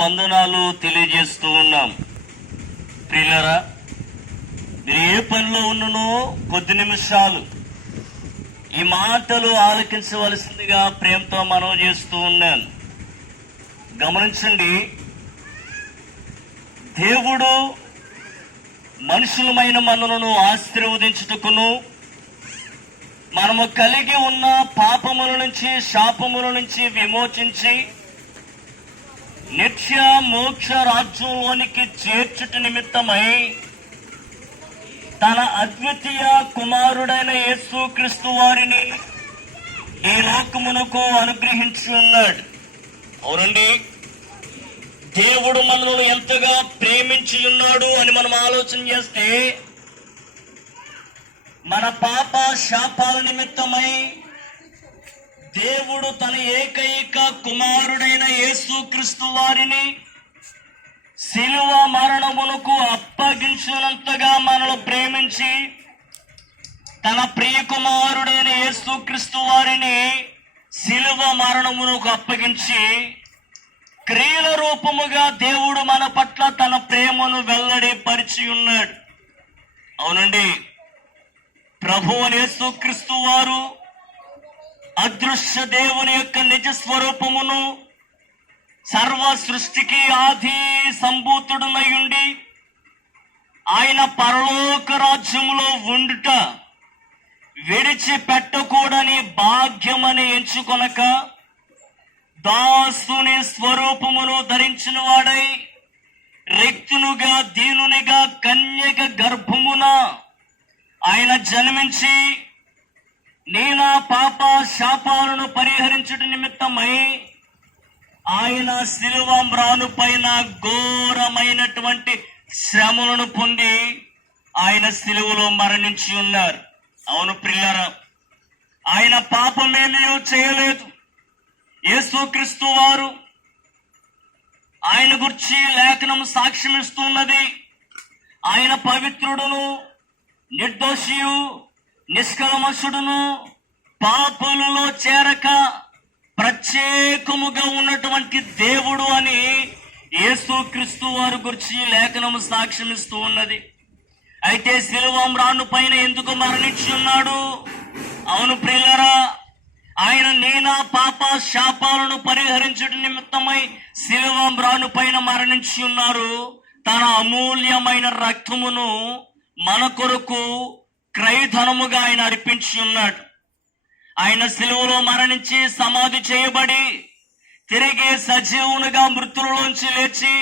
వందనాలు తెలియజేస్తూ ఉన్నాం. ప్రియులారా, మీరు ఏ పనిలో ఉన్ననో కొద్ది నిమిషాలు ఈ మాటలు ఆలకించవలసిందిగా ప్రేమతో మనవి చేస్తూ ఉన్నాను. గమనించండి, దేవుడు మనుషులమైన మనలను ఆశీర్వదించుటకును, మనము కలిగి ఉన్న పాపముల నుంచి, శాపముల నుంచి విమోచించి నిత్య మోక్ష రాజ్యంలోనికి చేర్చుట నిమిత్తమై తన అద్వితీయ కుమారుడైన యేసుక్రీస్తు వారిని ఈ లోకమునకు అనుగ్రహించి ఉన్నాడు. అవునండి, దేవుడు మనల్ని ఎంతగా ప్రేమించి ఉన్నాడు అని మనం ఆలోచన చేస్తే, మన పాప శాపాల నిమిత్తమై దేవుడు తన ఏకైక కుమారుడైన యేసుక్రీస్తు వారిని శిలువ మరణమునకు అప్పగించినంతగా మనల్ని ప్రేమించి తన ప్రియ కుమారుడైన యేసుక్రీస్తు వారిని శిలువ మరణమునకు అప్పగించి క్రియల రూపముగా దేవుడు మన పట్ల తన ప్రేమను వెల్లడిపరిచి ఉన్నాడు. అవునండి, ప్రభువు యేసుక్రీస్తు వారు అదృశ్య దేవుని యొక్క నిజ స్వరూపమును, సర్వ సృష్టికి ఆది సంభూతుడునయుండి ఆయన పరలోక రాజ్యములో ఉండుట విడిచిపెట్టకూడని భాగ్యమని ఎంచుకొనక దాసుని స్వరూపమును ధరించిన వాడై రిక్తునుగా దీనునిగా కన్యక గర్భమున ఆయన జన్మించి నేను పాప శాపాలను పరిహరించుట నిమిత్తమై ఆయన శిలువ మ్రాను పైన ఘోరమైనటువంటి శ్రమలను పొంది ఆయన శిలువలో మరణించి ఉన్నారు. అవును ప్రియులారా, ఆయన పాపమేమీ చేయలేదు. యేసుక్రీస్తు వారు ఆయన గురించి లేఖనం సాక్ష్యం ఇస్తున్నది. ఆయన పవిత్రుడును, నిర్దోషియు, నిష్కల్మషుడును, పాపులలో చేరక ప్రత్యేకముగా ఉన్నటువంటి దేవుడు అని యేసుక్రీస్తు వారి గురించి లేఖనము సాక్ష్యం ఇస్తూ ఉన్నది. అయితే శిలువ మ్రాను పైన ఎందుకు మరణించి ఉన్నాడు? అవును ప్రియులారా, ఆయన నేనా పాప శాపాలను పరిహరించడం నిమిత్తమై శిలువ మ్రాను పైన మరణించి ఉన్నారు. తన అమూల్యమైన రక్తమును మన కొరకు క్రయధనముగా ఆయన అర్పించి ఉన్నాడు. ఆయన శిలువలో మరణించి సమాధి చేయబడి తిరిగి సజీవునిగా మృతులలోంచి లేచి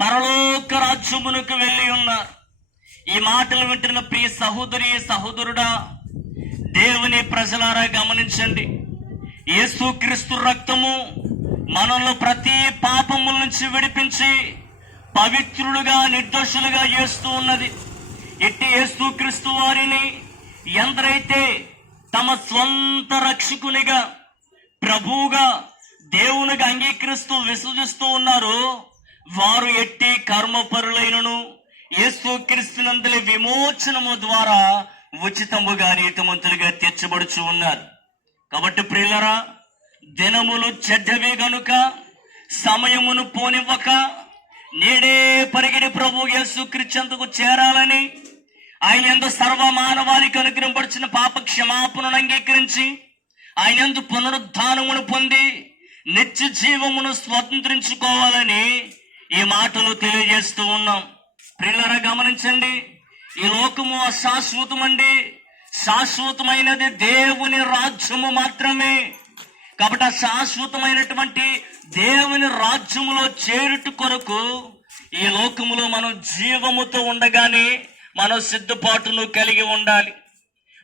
పరలోక రాజ్యమునకు వెళ్ళి ఉన్నారు. ఈ మాటలు వింటున్న ప్రియ సహోదరి సహోదరుడా, దేవుని ప్రజలారా గమనించండి. యేసుక్రీస్తు రక్తము మనలో ప్రతి పాపముల నుంచి విడిపించి పవిత్రులుగా, నిర్దోషులుగా చేస్తూ ఉన్నది. ఇట్టి యేసుక్రీస్తు వారిని ఎందరైతే తమ స్వంత రక్షకునిగా, ప్రభువుగా, దేవునిగా అంగీకరిస్తూ విశ్వసిస్తూ ఉన్నారో వారు ఎట్టి కర్మపరులైనను యేసుక్రీస్తునందలి విమోచనము ద్వారా ఉచితముగా నీతిమంతులుగా తీర్చబడుచు ఉన్నారు. కాబట్టి ప్రియులారా, దినములు చెడ్డవే గనుక సమయమును పోనివ్వక నేడే పరిగిడి ప్రభు యేసుక్రీస్తుకు చేరాలని ఆయన యందు సర్వ మానవాళికి అనుగ్రహింపడిచిన పాప క్షమాపణను అంగీకరించి ఆయన యందు పునరుద్ధానమును పొంది నిత్య జీవమును స్వతంత్రించుకోవాలని ఈ మాటలు తెలియజేస్తూ ఉన్నాం. ప్రియులారా గమనించండి, ఈ లోకము అశాశ్వతమండి. శాశ్వతమైనది దేవుని రాజ్యము మాత్రమే. కాబట్టి ఆ శాశ్వతమైనటువంటి దేవుని రాజ్యములో చేరుట కొరకు ఈ లోకములో మనం జీవముతో ఉండగానే మనం సిద్ధపాటును కలిగి ఉండాలి.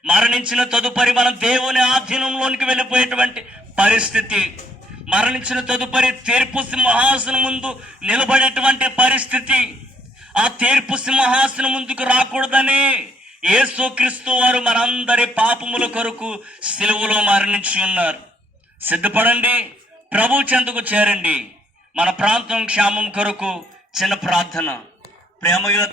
మరణించిన తదుపరి మనం దేవుని ఆధీనంలోనికి వెళ్ళిపోయేటువంటి పరిస్థితి, మరణించిన తదుపరి తీర్పు సింహాసనం ముందు నిలబడేటువంటి పరిస్థితి, ఆ తీర్పు సింహాసనం ముందుకు రాకూడదని యేసుక్రీస్తు వారు మనందరి పాపముల కొరకు సిలువలో మరణించి ఉన్నారు. సిద్ధపడండి, ప్రభు చెంతకు చేరండి. మన ప్రాంతం క్షేమం కొరకు చిన్న ప్రార్థన. ప్రేమగా